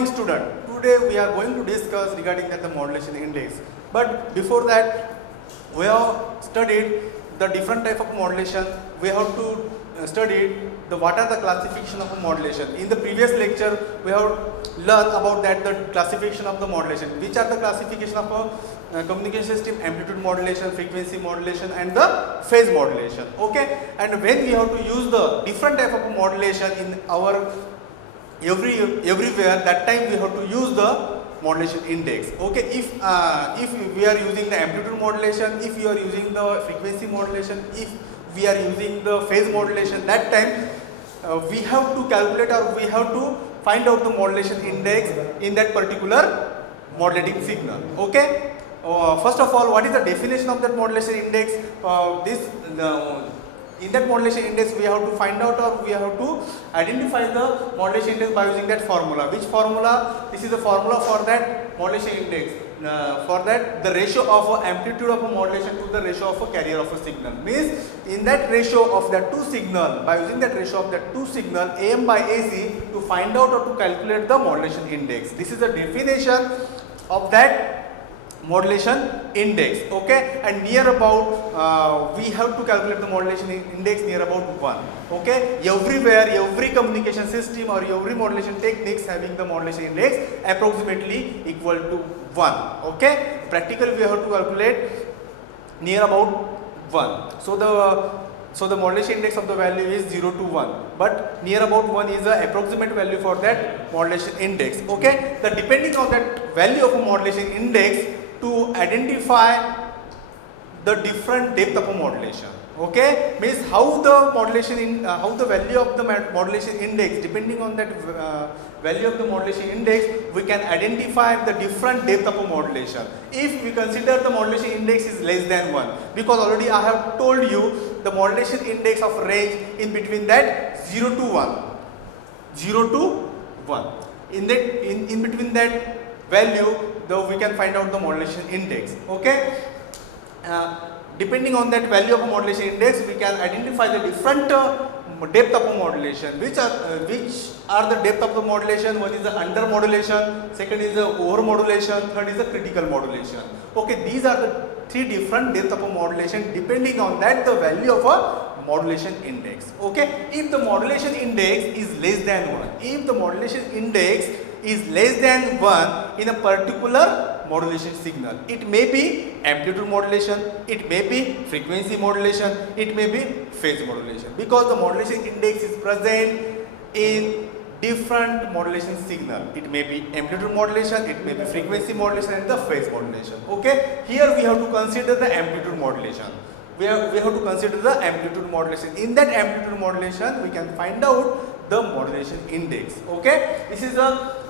morning student. Today we are going to discuss regarding the modulation index. But before that, we have studied the different type of modulation. We have to study what are the classification of a modulation. In the previous lecture, we have learned about that the classification of the modulation. Which are the classification of a communication system: amplitude modulation, frequency modulation, and the phase modulation. Okay, and when we have to use the different type of modulation in our everywhere, that time we have to use the modulation index. Okay, if we are using the amplitude modulation, if you are using the frequency modulation, if we are using the phase modulation, that time we have to calculate or we have to find out the modulation index in that particular modulating signal. Okay, first of all, what is the definition of that modulation index? In that modulation index, we have to find out or we have to identify the modulation index by using that formula. Which formula? This is the formula for that modulation index. For that, the ratio of amplitude of a modulation to the ratio of a carrier of a signal. Means in that ratio of that two signal, by using that ratio of that two signal AM by AC to find out or to calculate the modulation index. This is the definition of that modulation index. Okay, and near about we have to calculate the modulation index near about 1. Okay, everywhere, every communication system or every modulation techniques having the modulation index approximately equal to 1. Okay, practically we have to calculate near about 1. So the modulation index of the value is 0 to 1, but near about 1 is the approximate value for that modulation index. Okay, the depending on that value of a modulation index to identify the different depth of a modulation. Okay, means how the modulation how the value of the modulation index, depending on that value of the modulation index, we can identify the different depth of a modulation. If we consider the modulation index is less than 1, because already I have told you the modulation index of range in between that 0 to 1, 0 to 1. In that in between that value, though we can find out the modulation index. Okay, depending on that value of a modulation index, we can identify the different depth of a modulation. Which are the depth of the modulation? One is the under modulation, second is the over modulation, third is the critical modulation. Okay, these are the three different depth of a modulation depending on that the value of a modulation index. Okay, if the modulation index is less than 1, if the modulation index is less than 1 in a particular modulation signal, it may be amplitude modulation, it may be frequency modulation, it may be phase modulation, because the modulation index is present in different modulation signal. It may be amplitude modulation, it may be frequency modulation, and the phase modulation. Okay, here we have to consider the amplitude modulation. We have to consider the amplitude modulation. In that amplitude modulation, we can find out the modulation index. Okay, this is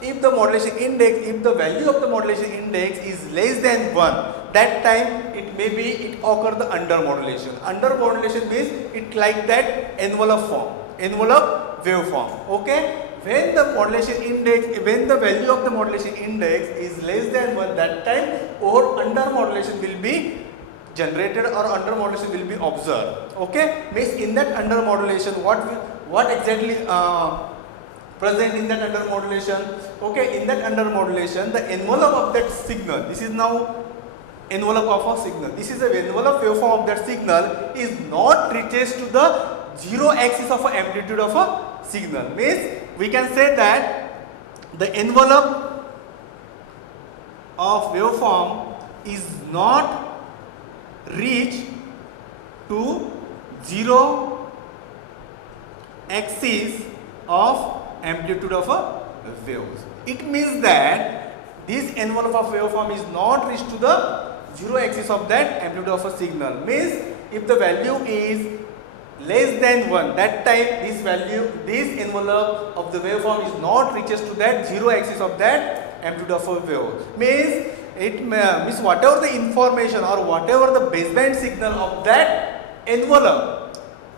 if the modulation index, if the value of the modulation index is less than 1, that time it may be it occur the under modulation. Under modulation means it like that envelope form, envelope waveform. Okay, when the modulation index, when the value of the modulation index is less than 1, that time or under modulation will be generated or under modulation will be observed. Okay, means in that under modulation, what exactly present in that under modulation? Okay, in that under modulation, the envelope of that signal, this is now envelope of a signal, this is the envelope waveform of that signal is not reaches to the zero axis of a amplitude of a signal. Means we can say that the envelope of waveform is not reach to zero axis of amplitude of a waves. It means that this envelope of waveform is not reached to the zero axis of that amplitude of a signal. Means if the value is less than 1, that time this value, this envelope of the waveform is not reaches to that zero axis of that amplitude of a wave. Means it means whatever the information or whatever the baseband signal of that envelope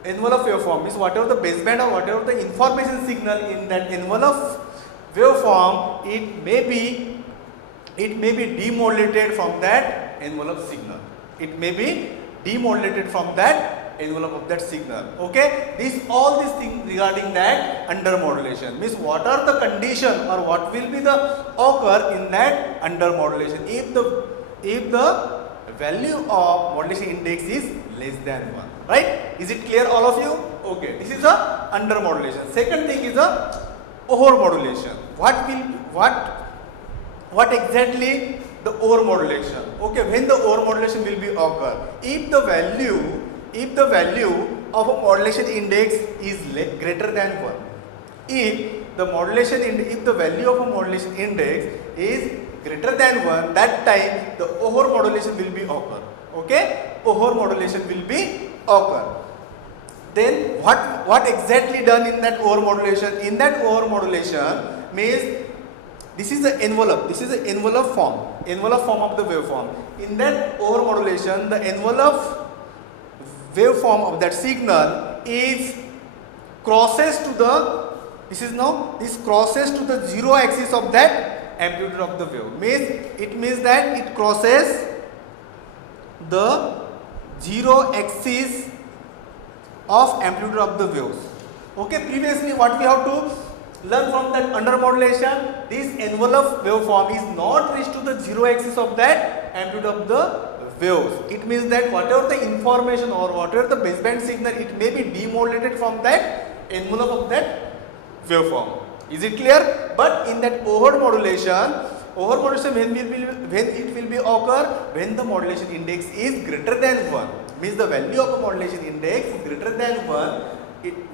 waveform, means whatever the baseband or whatever the information signal in that envelope waveform, it may be demodulated from that envelope signal. It may be demodulated from that envelope of that signal. Okay, all these things regarding that under modulation means what are the condition or what will be the occur in that under modulation if the value of modulation index is less than 1, right? Is it clear all of you? Okay, this is a under modulation. Second thing is a over modulation. What exactly the over modulation? Okay, when the over modulation will be occur if the value of a modulation index is greater than 1. If the value of a modulation index is greater than 1, that time the over modulation will be occur. Okay, over modulation will be occur. Then what exactly done in that over modulation? In that over modulation means this is the envelope form of the waveform. In that over modulation, the envelope waveform of that signal is crosses to the zero axis of that amplitude of the wave. It means that it crosses the zero axis of amplitude of the waves. Okay, previously what we have to learn from that under modulation, this envelope waveform is not reached to the zero axis of that amplitude of the waves. It means that whatever the information or whatever the baseband signal, it may be demodulated from that envelope of that waveform. Is it clear? But in that over modulation when it will be occur when the modulation index is greater than 1, means the value of a modulation index is greater than 1,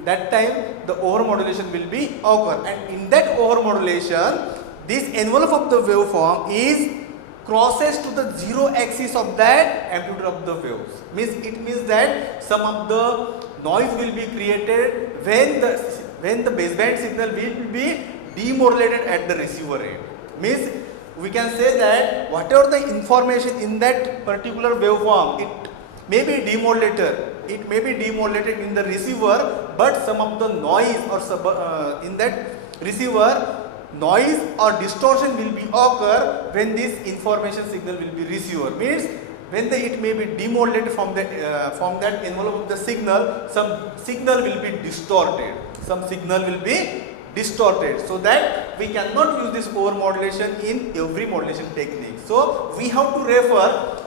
that time the over modulation will be occur, and in that over modulation this envelope of the waveform is crosses to the zero axis of that amplitude of the waves. It means that some of the noise will be created when the baseband signal will be demodulated at the receiver end. Means we can say that whatever the information in that particular waveform, it may be demodulated in the receiver, but some of the noise or in that receiver, noise or distortion will be occur when this information signal will be receiver. Means when it may be demodulated from that envelope of the signal, some signal will be distorted. So that we cannot use this over modulation in every modulation technique. So we have to refer,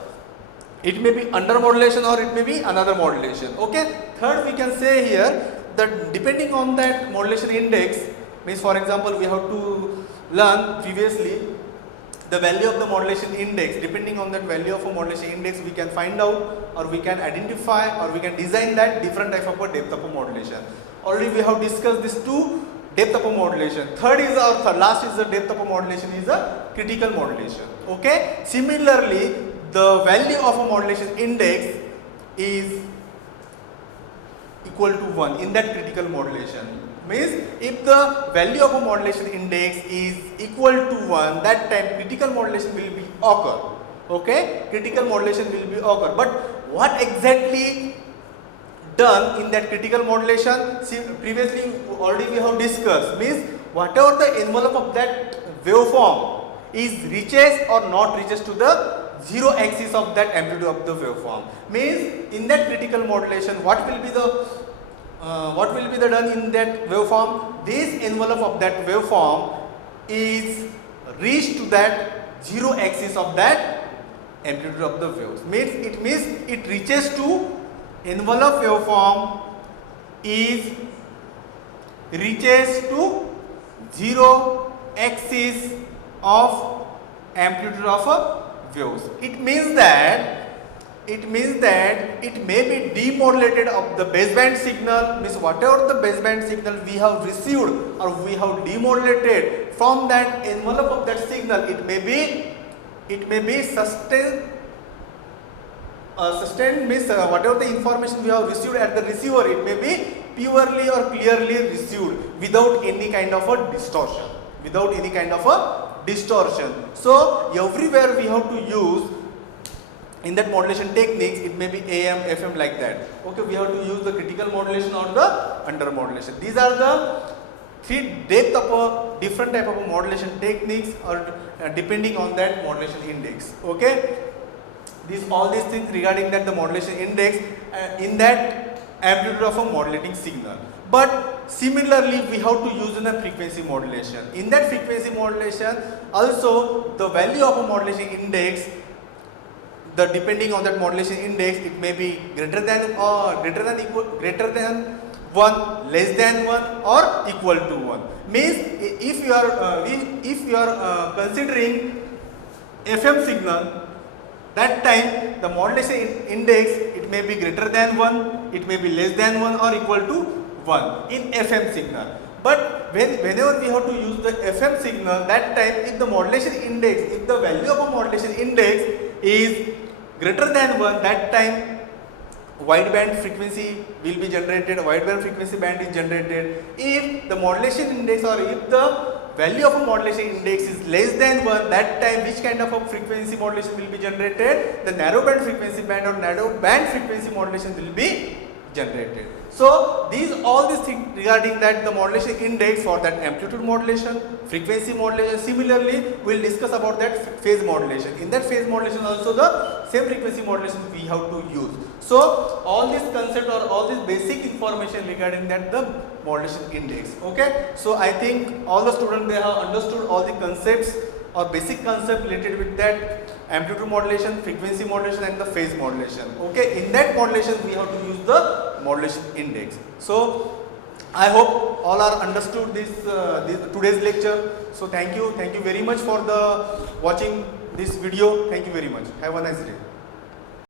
it may be under modulation or it may be another modulation. Okay. Third, we can say here that depending on that modulation index, means for example we have to learn previously the value of the modulation index. Depending on that value of a modulation index, we can find out or we can identify or we can design that different type of a depth of a modulation. Already we have discussed these two depth of a modulation. Last is the depth of a modulation is a critical modulation. Okay. Similarly, the value of a modulation index is equal to 1 in that critical modulation. Means if the value of a modulation index is equal to 1, that time critical modulation will be occur. Okay, critical modulation will be occur. But what exactly done in that critical modulation? See, previously already we have discussed. Means whatever the envelope of that waveform is reaches or not reaches to the zero axis of that amplitude of the waveform. Means in that critical modulation, what will be the done in that waveform? This envelope of that waveform is reached to that zero axis of that amplitude of the waves. It means it reaches to envelope waveform reaches to zero axis of amplitude of a waves. It means that it may be demodulated of the baseband signal. Means whatever the baseband signal we have received or we have demodulated from that envelope of that signal, it may be sustained means whatever the information we have received at the receiver, it may be purely or clearly received without any kind of a distortion. So everywhere we have to use in that modulation techniques, it may be AM, FM like that. Okay, we have to use the critical modulation or the under modulation. These are the three depth of a different type of a modulation techniques or depending on that modulation index. Okay, all these things regarding that the modulation index. In that amplitude of a modulating signal. But similarly, we have to use in a frequency modulation. In that frequency modulation, also the value of a modulation index, the depending on that modulation index, it may be greater than or greater than 1, less than 1, or equal to 1. Means if you are considering FM signal, that time the modulation index, it may be greater than 1, it may be less than 1, or equal to 1 in FM signal. But whenever we have to use the FM signal, that time if the modulation index, if the value of a modulation index is greater than 1, that time wideband frequency will be generated, wideband frequency band is generated. If the modulation index, or if the value of a modulation index is less than 1, that time which kind of a frequency modulation will be generated? The narrow band frequency band or narrow band frequency modulation will be generated. So all these things regarding that, the modulation index for that amplitude modulation, frequency modulation. Similarly, we will discuss about that phase modulation. In that phase modulation also the same frequency modulation we have to use. So all this concept or all this basic information regarding that the modulation index. Okay. So I think all the students, they have understood all the concepts or basic concept related with that amplitude modulation, frequency modulation, and the phase modulation. Okay, in that modulation we have to use the modulation index. So I hope all are understood this today's lecture. So thank you very much for the watching this video. Thank you very much. Have a nice day.